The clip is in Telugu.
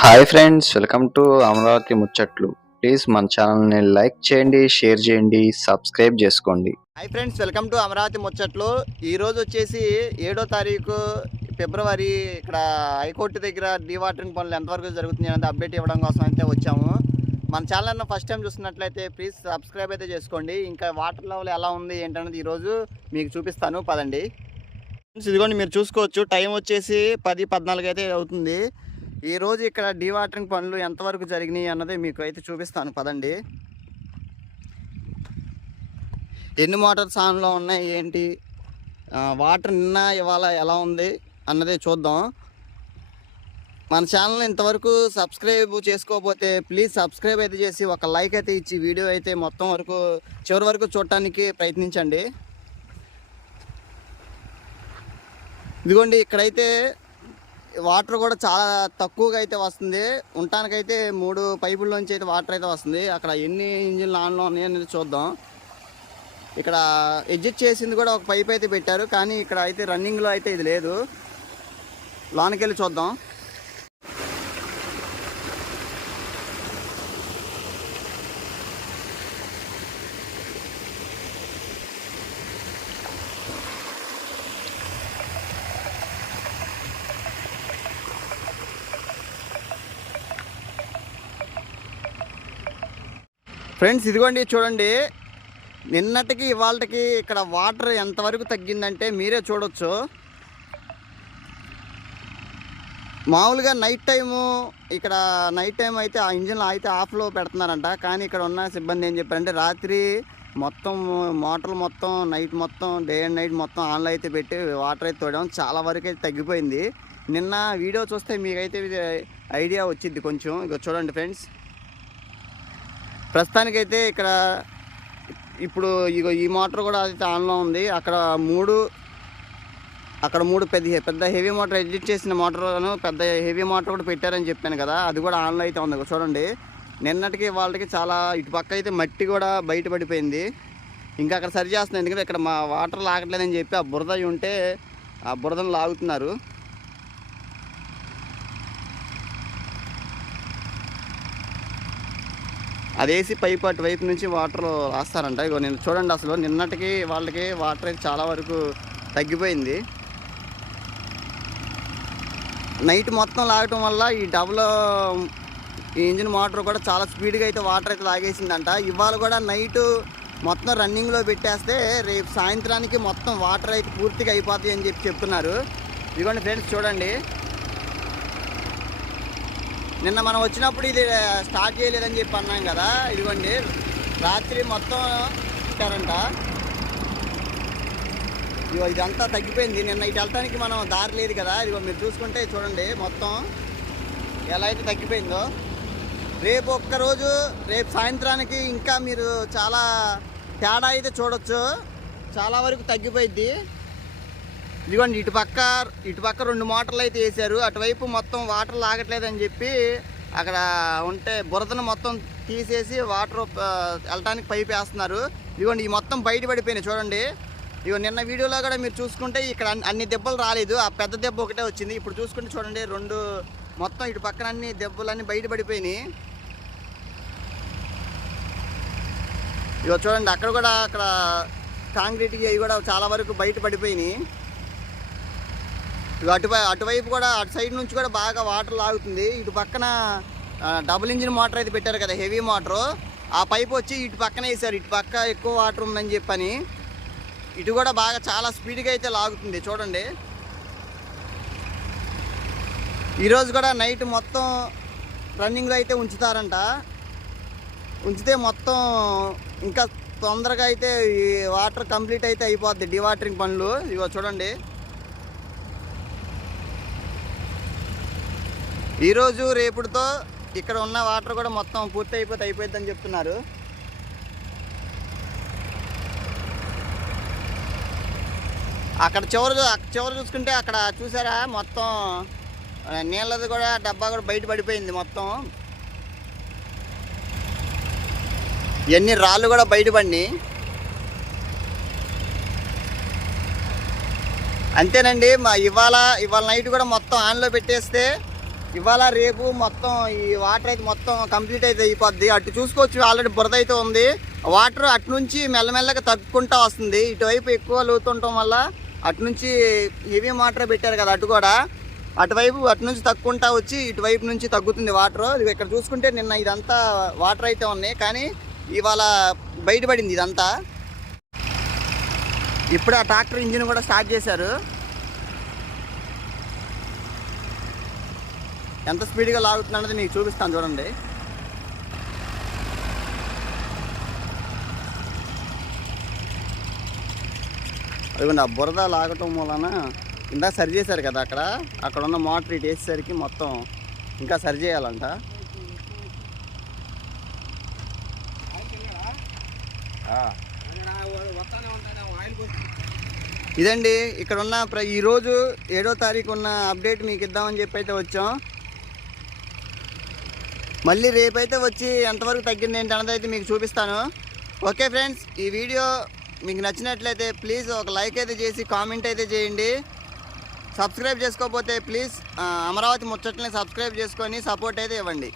Hi friends, welcome to Amaravati ముచ్చట్లు. ప్లీజ్ మన ఛానల్ని లైక్ చేయండి, షేర్ చేయండి, సబ్స్క్రైబ్ చేసుకోండి. Hi friends, welcome to Amaravati ముచ్చట్లు. ఈరోజు వచ్చేసి 7వ తారీఖు ఫిబ్రవరి. ఇక్కడ హైకోర్టు దగ్గర డీవాటరింగ్ పనులు ఎంతవరకు జరుగుతుంది అనేది అప్డేట్ ఇవ్వడం కోసం అయితే వచ్చాము. మన ఛానల్ని ఫస్ట్ టైం చూస్తున్నట్లయితే ప్లీజ్ సబ్స్క్రైబ్ అయితే చేసుకోండి. ఇంకా వాటర్ లెవెల్ ఎలా ఉంది ఏంటనేది ఈరోజు మీకు చూపిస్తాను, పదండి. ఇదిగోండి, మీరు చూసుకోవచ్చు, టైం వచ్చేసి 10:14 అయితే అవుతుంది. ఈరోజు ఇక్కడ డీవాటరింగ్ పనులు ఎంతవరకు జరిగినాయి అన్నది మీకు అయితే చూపిస్తాను, పదండి. ఎన్ని మోటార్స్ ఆన్లో ఉన్నాయి, ఏంటి వాటర్ నిన్న ఇవాళ ఎలా ఉంది అన్నది చూద్దాం. మన ఛానల్ ఇంతవరకు సబ్స్క్రైబ్ చేసుకోకపోతే ప్లీజ్ సబ్స్క్రైబ్ అయితే చేసి ఒక లైక్ అయితే ఇచ్చి వీడియో అయితే మొత్తం వరకు చివరి వరకు చూడటానికి ప్రయత్నించండి. ఇదిగోండి, ఇక్కడైతే వాటర్ కూడా చాలా తక్కువగా అయితే వస్తుంది. ఉండటానికైతే 3 పైపుల్లోంచి అయితే వాటర్ అయితే వస్తుంది. అక్కడ ఎన్ని ఇంజిన్లు ఆన్లో ఉన్నాయి అనేది చూద్దాం. ఇక్కడ ఎడ్జిట్ చేసింది కూడా ఒక పైప్ అయితే పెట్టారు, కానీ ఇక్కడ అయితే రన్నింగ్లో అయితే ఇది లేదు. లోనికి వెళ్ళి చూద్దాం. ఫ్రెండ్స్, ఇదిగోండి చూడండి, నిన్నటికి ఇవాళకి ఇక్కడ వాటర్ ఎంతవరకు తగ్గిందంటే మీరే చూడొచ్చు. మామూలుగా నైట్ టైము ఇక్కడ నైట్ టైం అయితే ఆ ఇంజిన్ అయితే ఆఫ్లో పెడుతున్నారంట, కానీ ఇక్కడ ఉన్న సిబ్బంది ఏం చెప్పారంటే రాత్రి మొత్తం మోటార్లు మొత్తం నైట్ మొత్తం డే అండ్ నైట్ మొత్తం ఆన్లో అయితే పెట్టి వాటర్ అయితే తోడడం చాలా వరకు అయితే తగ్గిపోయింది. నిన్న వీడియో చూస్తే మీకైతే ఐడియా వచ్చింది కొంచెం. ఇక చూడండి ఫ్రెండ్స్, ప్రస్తుతానికైతే ఇక్కడ ఇప్పుడు ఇగో ఈ మోటార్ కూడా అయితే ఆన్లో ఉంది. అక్కడ మూడు పెద్ద హెవీ మోటార్ ఎడ్జిట్ చేసిన మోటార్లను పెద్ద హెవీ మోటార్ కూడా పెట్టారని చెప్పాను కదా, అది కూడా ఆన్లో అయితే ఉంది. చూడండి, నిన్నటికి వాళ్ళకి చాలా ఇటు పక్క అయితే మట్టి కూడా బయటపడిపోయింది. ఇంకా అక్కడ సరి చేస్తున్నారు, ఎందుకంటే ఇక్కడ మా వాటర్ లాగట్లేదని చెప్పి ఆ బురద ఉంటే ఆ బురదను లాగుతున్నారు. అదేసి పైపు అటువైపు నుంచి వాటర్ రాస్తారంట. ఇగో నేను చూడండి, అసలు నిన్నటికి వాళ్ళకి వాటర్ అయితే చాలా వరకు తగ్గిపోయింది. నైట్ మొత్తం లాగటం వల్ల ఈ ఇంజిన్ మోటార్ కూడా చాలా స్పీడ్గా అయితే వాటర్ అయితే లాగేసిందంట. ఇవాళ కూడా నైట్ మొత్తం రన్నింగ్లో పెట్టేస్తే రేపు సాయంత్రానికి మొత్తం వాటర్ అయితే పూర్తిగా అయిపోతాయి అని చెప్తున్నారు. ఇదిగోండి ఫ్రెండ్స్, చూడండి, నిన్న మనం వచ్చినప్పుడు ఇది స్టార్ట్ చేయలేదని చెప్పి అన్నాం కదా. ఇదిగోండి, రాత్రి మొత్తం పెట్టారంట. ఇదిగో ఇదంతా తగ్గిపోయింది. నిన్న ఇటు వెళ్ళటానికి మనం దారి లేదు కదా. ఇదిగో మీరు చూసుకుంటే చూడండి మొత్తం ఎలా అయితే తగ్గిపోయిందో. రేపు ఒక్కరోజు రేపు సాయంత్రానికి ఇంకా మీరు చాలా తేడా అయితే చూడొచ్చు, చాలా వరకు తగ్గిపోయింది. ఇదిగోండి, ఇటు పక్క 2 మోటార్లు అయితే వేసారు. అటువైపు మొత్తం వాటర్ లాగట్లేదని చెప్పి అక్కడ ఉంటే బురదను మొత్తం తీసేసి వాటర్ వెళ్ళటానికి పైప్ వేస్తున్నారు. ఇదిగోండి, ఈ మొత్తం బయటపడిపోయినాయి చూడండి. ఇదిగో నిన్న వీడియోలో కూడా మీరు చూసుకుంటే ఇక్కడ అన్ని దెబ్బలు రాలేదు, ఆ పెద్ద దెబ్బ ఒకటే వచ్చింది. ఇప్పుడు చూసుకుంటే చూడండి, 2 మొత్తం ఇటు పక్కన అన్ని దెబ్బలన్నీ బయటపడిపోయినాయి. ఇదిగో చూడండి, అక్కడ కాంక్రీట్ అవి కూడా చాలా వరకు బయటపడిపోయినాయి. అటువైపు కూడా అటు సైడ్ నుంచి కూడా బాగా వాటర్ లాగుతుంది. ఇటు పక్కన డబుల్ ఇంజిన్ మోటార్ అయితే పెట్టారు కదా, హెవీ మోటారు, ఆ పైపు వచ్చి ఇటు పక్కన వేసారు. ఇటు పక్క ఎక్కువ వాటర్ ఉందని చెప్పని ఇటు కూడా బాగా చాలా స్పీడ్గా అయితే లాగుతుంది. చూడండి, ఈరోజు కూడా నైట్ మొత్తం రన్నింగ్లో అయితే ఉంచుతారంట. ఉంచితే మొత్తం ఇంకా తొందరగా అయితే ఈ వాటర్ కంప్లీట్ అయితే అయిపోద్ది డీవాటరింగ్ పనులు. ఇగో చూడండి, ఈరోజు రేపుడుతో ఇక్కడ ఉన్న వాటర్ కూడా మొత్తం పూర్తి అయిపోద్దని చెప్తున్నారు. అక్కడ చివరి చూసుకుంటే అక్కడ చూసారా, మొత్తం నీళ్ళది కూడా డబ్బా కూడా బయట పడిపోయింది. మొత్తం ఎన్ని రాళ్ళు కూడా బయటపడినాయి. అంతేనండి. ఇవాళ నైట్ కూడా మొత్తం ఆన్లో పెట్టేస్తే ఇవాళ రేపు మొత్తం ఈ వాటర్ అయితే మొత్తం కంప్లీట్ అయితే అయిపోద్ది. అటు చూసుకోవచ్చు ఆల్రెడీ బురద అయితే ఉంది. వాటర్ అటు నుంచి మెల్లమెల్లగా తగ్గుకుంటా వస్తుంది. ఇటువైపు ఎక్కువ లోతుండటం వల్ల అటు నుంచి హెవీ వాటర్ పెట్టారు కదా, అటు కూడా అటు నుంచి తగ్గుకుంటా వచ్చి ఇటువైపు నుంచి తగ్గుతుంది వాటర్. ఇది ఇక్కడ చూసుకుంటే నిన్న ఇదంతా వాటర్ అయితే ఉన్నాయి, కానీ ఇవాళ బయటపడింది ఇదంతా. ఇప్పుడు ఆ ట్రాక్టర్ ఇంజిన్ కూడా స్టార్ట్ చేశారు. ఎంత స్పీడ్గా లాగుతుందన్నది మీకు చూపిస్తాను చూడండి. అదిగోండి, ఆ బురద లాగటం వలన ఇందాక సరి చేశారు కదా అక్కడ ఉన్న మోటార్ ఇటు వేసేసరికి మొత్తం ఇంకా సరి చేయాలంట. ఇదండి ఇక్కడ ఉన్న ఈరోజు 7వ తారీఖు ఉన్న అప్డేట్ మీకు ఇద్దామని చెప్పి అయితే వచ్చాం. మళ్ళీ రేపైతే వచ్చి ఎంతవరకు తగ్గింది ఏంటి అన్నది అయితే మీకు చూపిస్తాను. ఓకే ఫ్రెండ్స్, ఈ వీడియో మీకు నచ్చినట్లయితే ప్లీజ్ ఒక లైక్ అయితే చేసి కామెంట్ అయితే చేయండి. సబ్స్క్రైబ్ చేసుకోకపోతే ప్లీజ్ అమరావతి ముచ్చట్లని సబ్స్క్రైబ్ చేసుకొని సపోర్ట్ అయితే ఇవ్వండి.